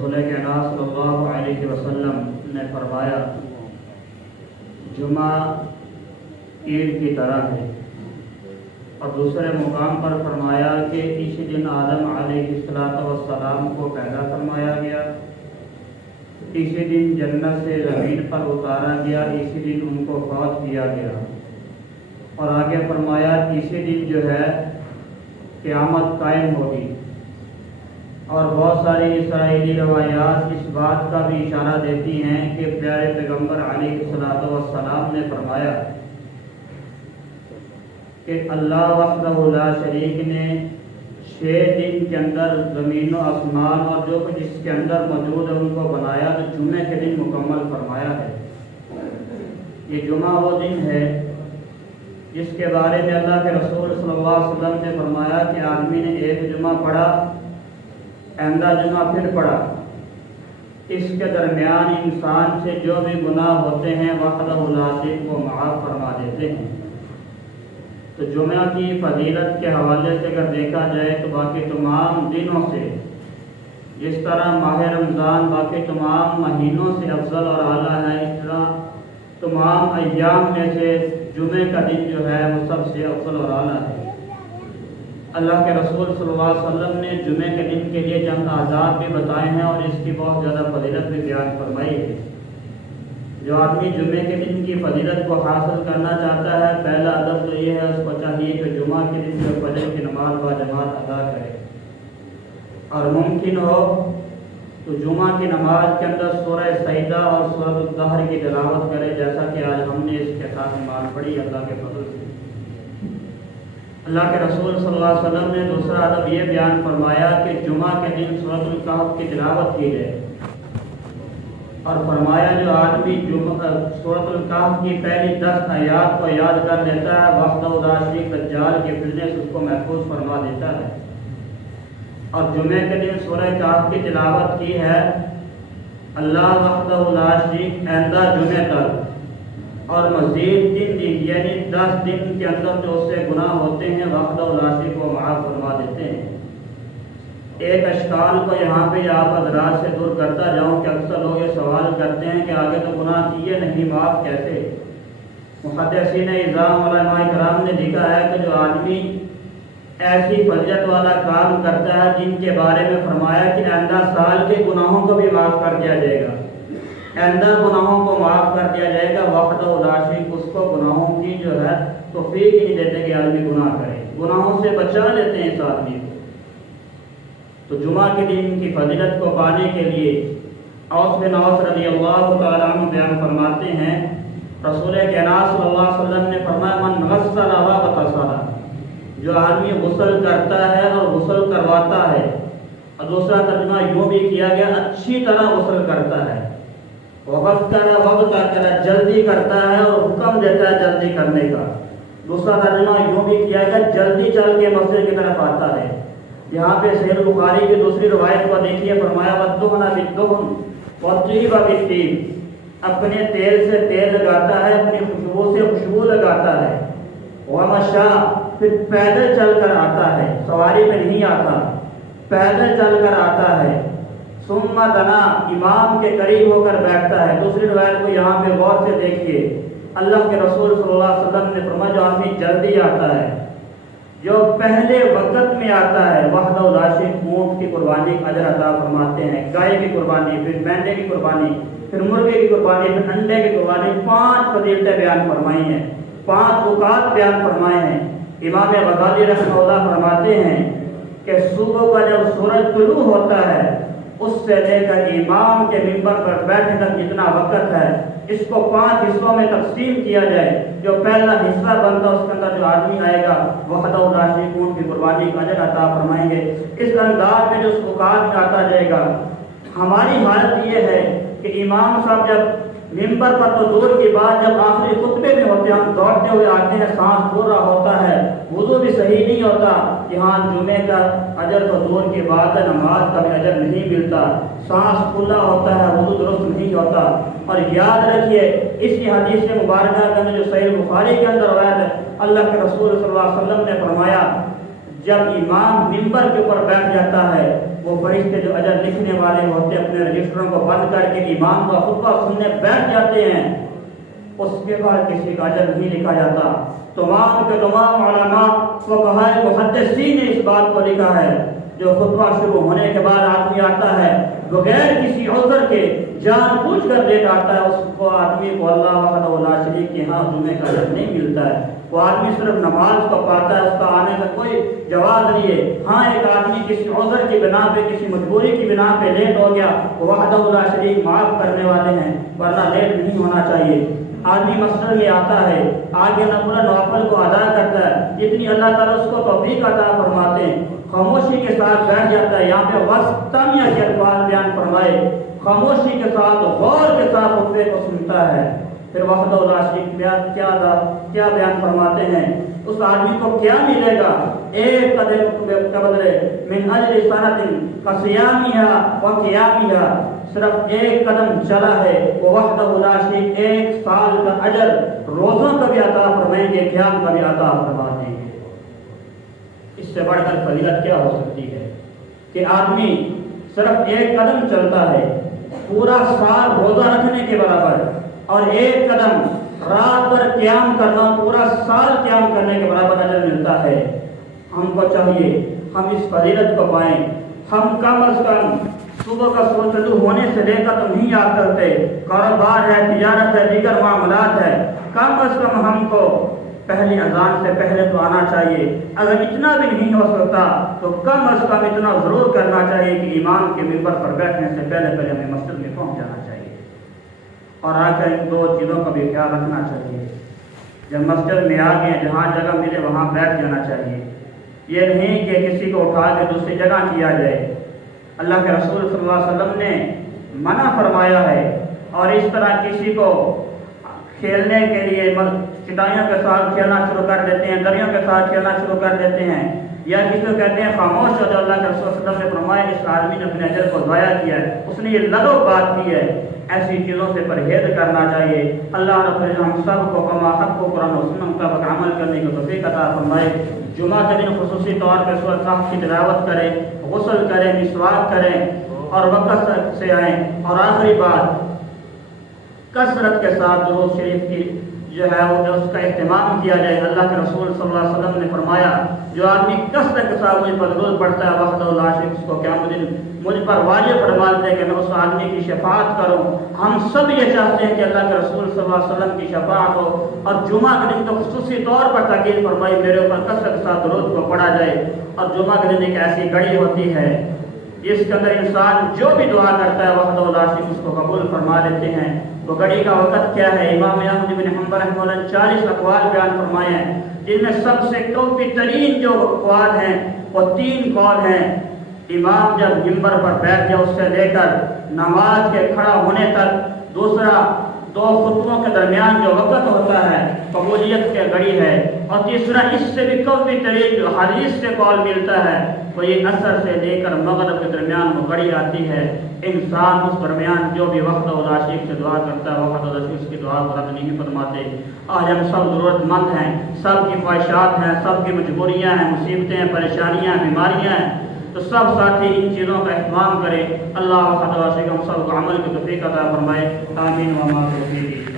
رسول کائنات صلی اللہ علیہ وسلم نے فرمایا جمعہ عید کی طرح ہے، اور دوسرے مقام پر فرمایا کہ اسی دن آدم علیہ السلام کو پیدا فرمایا گیا، اسی دن جنت سے زمین پر اتارا گیا، اسی دن ان کو فوت کیا گیا، اور آگے فرمایا اسی دن جو ہے قیامت قائم ہوگی۔ اور بہت ساری اسرائیلی روایات اس بات کا بھی اشارہ دیتی ہیں کہ پیارے پیغمبر علیہ السلام نے فرمایا کہ اللہ وحدہ لا شریک نے 6 دن کے اندر زمین و آسمان اور جو کچھ اس کے اندر موجود ہے ان کو بنایا، تو جمعے کے دن مکمل فرمایا ہے۔ یہ جمعہ وہ دن ہے جس کے بارے میں اللہ کے رسول صلی اللہ علیہ وسلم نے فرمایا کہ آدمی نے ایک جمعہ پڑھا، آئندہ جمعہ پھر پڑھا، اس کے درمیان انسان سے جو بھی گناہ ہوتے ہیں وحدہ لا شریک کو معاف فرما دیتے ہیں۔ تو جمعہ کی فضیلت کے حوالے سے اگر دیکھا جائے تو باقی تمام دنوں سے، جس طرح ماہ رمضان باقی تمام مہینوں سے افضل اور اعلیٰ ہے، اس طرح تمام ایام میں سے جمعے کا دن جو ہے وہ سب سے افضل اور اعلیٰ ہے۔ اللہ کے رسول صلی اللہ علیہ وسلم نے جمعے کے دن کے لیے چند آداب بھی بتائے ہیں اور اس کی بہت زیادہ فضیلت بھی بیان فرمائی ہے۔ جو آدمی جمعے کے دن کی فضیلت کو حاصل کرنا چاہتا ہے، پہلا ادب تو یہ ہے اس کو چاہیے کہ جمعہ کے دن جو فجر کی نماز با جماعت ادا کرے، اور ممکن ہو تو جمعہ کی نماز کے اندر سورہ سجدہ اور سورۃ الدہر کی تلاوت کرے، جیسا کہ آج ہم نے اس کے ساتھ نماز پڑھی اللہ کے فضل سے۔ اللہ کے رسول صلی اللہ علیہ وسلم نے دوسرا ادب یہ بیان فرمایا کہ جمعہ کے دن سورۃ الکہف کی تلاوت کی جائے، اور فرمایا جو آدمی سورۃ الکہف کی پہلی 10 آیات کو یاد کر لیتا ہے، وحدہ لا شریک دجال کے فتنے سے اس کو محفوظ فرما دیتا ہے۔ اور جمعے کے دن سورہ کہف کی تلاوت کی ہے، اللہ وحدہ لا شریک آئندہ جمعے تک اور مزید 3 دن یعنی 10 دن کے اندر جو اس سے گناہ ہوتے ہیں وحدہ لا شریک کو معاف فرما دیتے ہیں۔ ایک اشکال کو یہاں پہ آپ حضرات سے دور کرتا جاؤں کہ اکثر لوگ یہ سوال کرتے ہیں کہ آگے تو گناہ کیے نہیں، معاف کیسے؟ محدثین اعظام علماء کرام نے لکھا ہے کہ جو آدمی ایسی فضیلت والا کام کرتا ہے جن کے بارے میں فرمایا کہ آئندہ سال کے گناہوں کو بھی معاف کر دیا جائے گا، آئندہ گناہوں کو معاف کر دیا جائے گا، وحدہ لا شریک اس کو گناہوں کی جو ہے توفیق ہی نہیں دیتے کہ آدمی گناہ کرے، گناہوں سے بچا لیتے ہیں اس آدمی کو۔ تو جمعہ کے دن کی فضیلت کو پانے کے لیے اوس بن اوس رضی اللہ تعالیٰ عنہ بیان فرماتے ہیں، رسول کائنات صلی اللہ علیہ وسلم نے فرمایا من غسل واغتسل، جو آدمی غسل کرتا ہے اور غسل کرواتا ہے، اور دوسرا ترجمہ یوں بھی کیا گیا اچھی طرح غسل کرتا ہے، وغتسل جلدی کرتا ہے اور حکم دیتا ہے جلدی کرنے کا، دوسرا ترجمہ یوں بھی کیا گیا جلدی چل کے مسجد کی طرف آتا ہے۔ یہاں پہ صحیح بخاری کی دوسری روایت کو دیکھیے، فرمایا والدہن بالدہن والطیب بالطیب، اپنے تیل سے تیل لگاتا ہے، اپنی خوشبو سے خوشبو لگاتا ہے، ومشا، پھر پیدل چل کر آتا ہے، سواری میں نہیں آتا، پیدل چل کر آتا ہے، ثم دنا، امام کے قریب ہو کر بیٹھتا ہے۔ دوسری روایت کو یہاں پہ غور سے دیکھیے، اللہ کے رسول صلی اللہ علیہ وسلم نے فرمایا جو آدمی جلدی آتا ہے، جو پہلے وقت میں آتا ہے، وحدہ لا شریک اونٹ کی قربانی کا اجر عطا فرماتے ہیں، گائے کی قربانی، پھر مینڈے کی قربانی، پھر مرغے کی قربانی، پھر انڈے کی قربانی، 5 فضیلتیں بیان فرمائی ہیں، 5 اوقات بیان فرمائے ہیں۔ امام غزالی رحمہ اللہ فرماتے ہیں کہ صبح کا جب سورج طلوع ہوتا ہے اس سے لے کر امام کے منبر پر بیٹھنے تک جتنا وقت ہے، اس کو 5 حصوں میں تقسیم کیا جائے، جو پہلا حصہ بنتا ہے اس کے اندر جو آدمی آئے گا وحدہ لا شریک اونٹ کی قربانی کا اجر عطا فرمائیں گے۔ اس انداز میں جو اوقات میں آتا جائے گا، ہماری حالت یہ ہے کہ امام صاحب جب منبر پر تو دور کی بات، جب آخری خطبے میں ہوتے ہیں ہم دوڑتے ہوئے آتے ہیں، سانس پھول رہا ہوتا ہے، وضو بھی صحیح نہیں ہوتا، یہاں جمعے کا اجر تو دور کی بات ہے، نماز کا بھی اجر نہیں ملتا، سانس کھلا ہوتا ہے، وضو درست نہیں ہوتا۔ اور یاد رکھیے اسی حدیث مبارکہ کے اندر جو صحیح بخاری کے اندر روایت ہے، اللہ کے رسول صلی اللہ علیہ وسلم نے فرمایا جب امام منبر کے اوپر بیٹھ جاتا ہے وہ فرشتے جو اجر لکھنے والے ہوتے ہیں اپنے رجسٹروں کو بند کر کے امام کا خطبہ سننے بیٹھ جاتے ہیں، اس کے بعد کسی کا اجر نہیں لکھا جاتا۔ تمام کے تمام علماء فقہاء محدثین نے اس بات کو لکھا ہے، جو خطبہ شروع ہونے کے بعد آدمی آتا ہے بغیر کسی عذر کے جان بوجھ کر لیٹ آتا ہے، اس کو آدمی کو اللہ وحدہ لا شریک کے ہاں جمعے کا اجر نہیں ملتا ہے۔ وہ آدمی صرف نماز کو پاتا ہے، اس کا آنے کا کوئی جواز نہیں ہے۔ ہاں ایک آدمی کسی عذر کی بنا پہ، کسی مجبوری کی بنا پہ لیٹ ہو گیا، وہ وحدہ لا شریک معاف کرنے والے ہیں، ورنہ لیٹ نہیں ہونا چاہیے۔ آدمی مسجد میں آتا ہے، آگے نوافل کو ادا کرتا ہے، جتنی اللہ تعالیٰ اس کو توفیق عطا فرماتے ہیں، خاموشی کے ساتھ بیٹھ جاتا ہے۔ یہاں پہ وسطیہ کے الفاظ بیان فرمائے، خاموشی کے ساتھ غور کے ساتھ خطبے کو سنتا ہے۔ پھر وحدہ لا شریک کیا بیان فرماتے ہیں، اس آدمی کو کیا ملے گا؟ ایک قدم کے بدلے من اجر سنۃ کصیامها وقیامها، صرف ایک قدم چلا ہے، وہ وحدہ لا شریک 1 سال کا اجر روزوں کا بھی عطا فرمائیں گے، قیام کا بھی عطا فرما دیں گے۔ اس سے بڑھ کر فضیلت کیا ہو سکتی ہے کہ آدمی صرف ایک قدم چلتا ہے، پورا سال روزہ رکھنے کے برابر، اور ایک قدم رات بھر قیام کرنا پورا سال قیام کرنے کے برابر اجر ملتا ہے۔ ہم کو چاہیے ہم اس فضیلت کو پائیں۔ ہم کم از کم صبح کا شروع ہونے سے لے کر تو نہیں آ کرتے، کاروبار ہے، تجارت ہے، دیگر معاملات ہے، کم از کم ہم کو پہلی اذان سے پہلے تو آنا چاہیے۔ اگر اتنا بھی نہیں ہو سکتا تو کم از کم اتنا ضرور کرنا چاہیے کہ امام کے منبر پر بیٹھنے سے پہلے ہمیں مسجد میں پہنچ جانا چاہیے، اور آ کر ان 2 چیزوں کا بھی خیال رکھنا چاہیے۔ جب مسجد میں آ گئے، جہاں جگہ ملے وہاں بیٹھ جانا چاہیے، یہ نہیں کہ کسی کو اٹھا کے دوسری جگہ کیا جائے۔ اللہ کے رسول صلی اللہ علیہ وسلم نے منع فرمایا ہے، اور اس طرح کسی کو کھیلنے کے لیے چٹائیوں کے ساتھ کھیلنا شروع کر دیتے ہیں، دریوں کے ساتھ کھیلنا شروع کر دیتے ہیں، یا کسی کو کہتے ہیں خاموش ہو جو اللہ کے رسول صلی اللہ علیہ وسلم نے فرمایا اس آدمی نے اپنے اجر کو ضائع کیا ہے، اس نے یہ لغو بات کی ہے۔ ایسی چیزوں سے پرہیز کرنا چاہیے۔ اللہ رب العزت ہم سب کو کما حق کو قرآن و سنت کا عمل کرنے کی توفیق عطا فرمائے۔ جمعہ کے دن خصوصی طور پر سورۃ کہف کی تلاوت کریں، غسل کریں، مسواک کریں اور وقت سے آئیں۔ اور آخری بات، کثرت کے ساتھ درود شریف کی جو ہے وہ اس کا اہتمام کیا جائے۔ اللہ کے رسول صلی اللہ علیہ وسلم نے فرمایا جو آدمی کثرت کے ساتھ مجھ پر درود پڑھتا ہے وحدہ لا شریک، اس کو قیامت دن مجھ پر واجب فرماتے ہیں کہ میں اس آدمی کی شفاعت کروں۔ ہم سب یہ چاہتے ہیں کہ اللہ کے رسول صلی اللہ علیہ وسلم کی شفاعت ہو، اور جمعہ کے دن تو خصوصی طور پر تاکید فرمائی میرے اوپر کثرت کے ساتھ درود کو پڑھا جائے۔ اور جمعہ کے دن ایک ایسی گھڑی ہوتی ہے جس کے اندر انسان جو بھی دعا کرتا ہے وحدہ لا شریک اس کو قبول فرما لیتے ہیں۔ وہ گھڑی کا وقت کیا ہے؟ امام احمد بن حنبل رحمہ اللہ نے 40 اقوال بیان فرمائے ہیں، جن میں سب سے قوی ترین جو اقوال ہیں وہ 3 قول ہیں۔ امام جب منبر پر بیٹھ جائے اس سے لے کر نماز کے کھڑا ہونے تک، دوسرا 2 خطبوں کے درمیان جو وقت ہوتا ہے قبولیت کے گھڑی ہے، اور تیسرا اس سے بھی قوی ترین جو حدیث سے قول ملتا ہے وہ یہ عصر سے لے کر مغرب کے درمیان وہ گھڑی آتی ہے۔ انسان اس درمیان جو بھی وحدہ لا شریک سے دعا کرتا ہے وحدہ لا شریک کی دعا کو رد نہیں فرماتے۔ آج ہم سب ضرورت مند ہیں، سب کی خواہشات ہیں، سب کی مجبوریاں ہیں، مصیبتیں ہیں، پریشانیاں ہیں، بیماریاں ہیں، تو سب ساتھی ان چیزوں کا اہتمام کریں۔ اللہ وحدہ لا شریک ہم سب کو عمل کی توفیق عطا فرمائے۔ آمین و ما توفیقی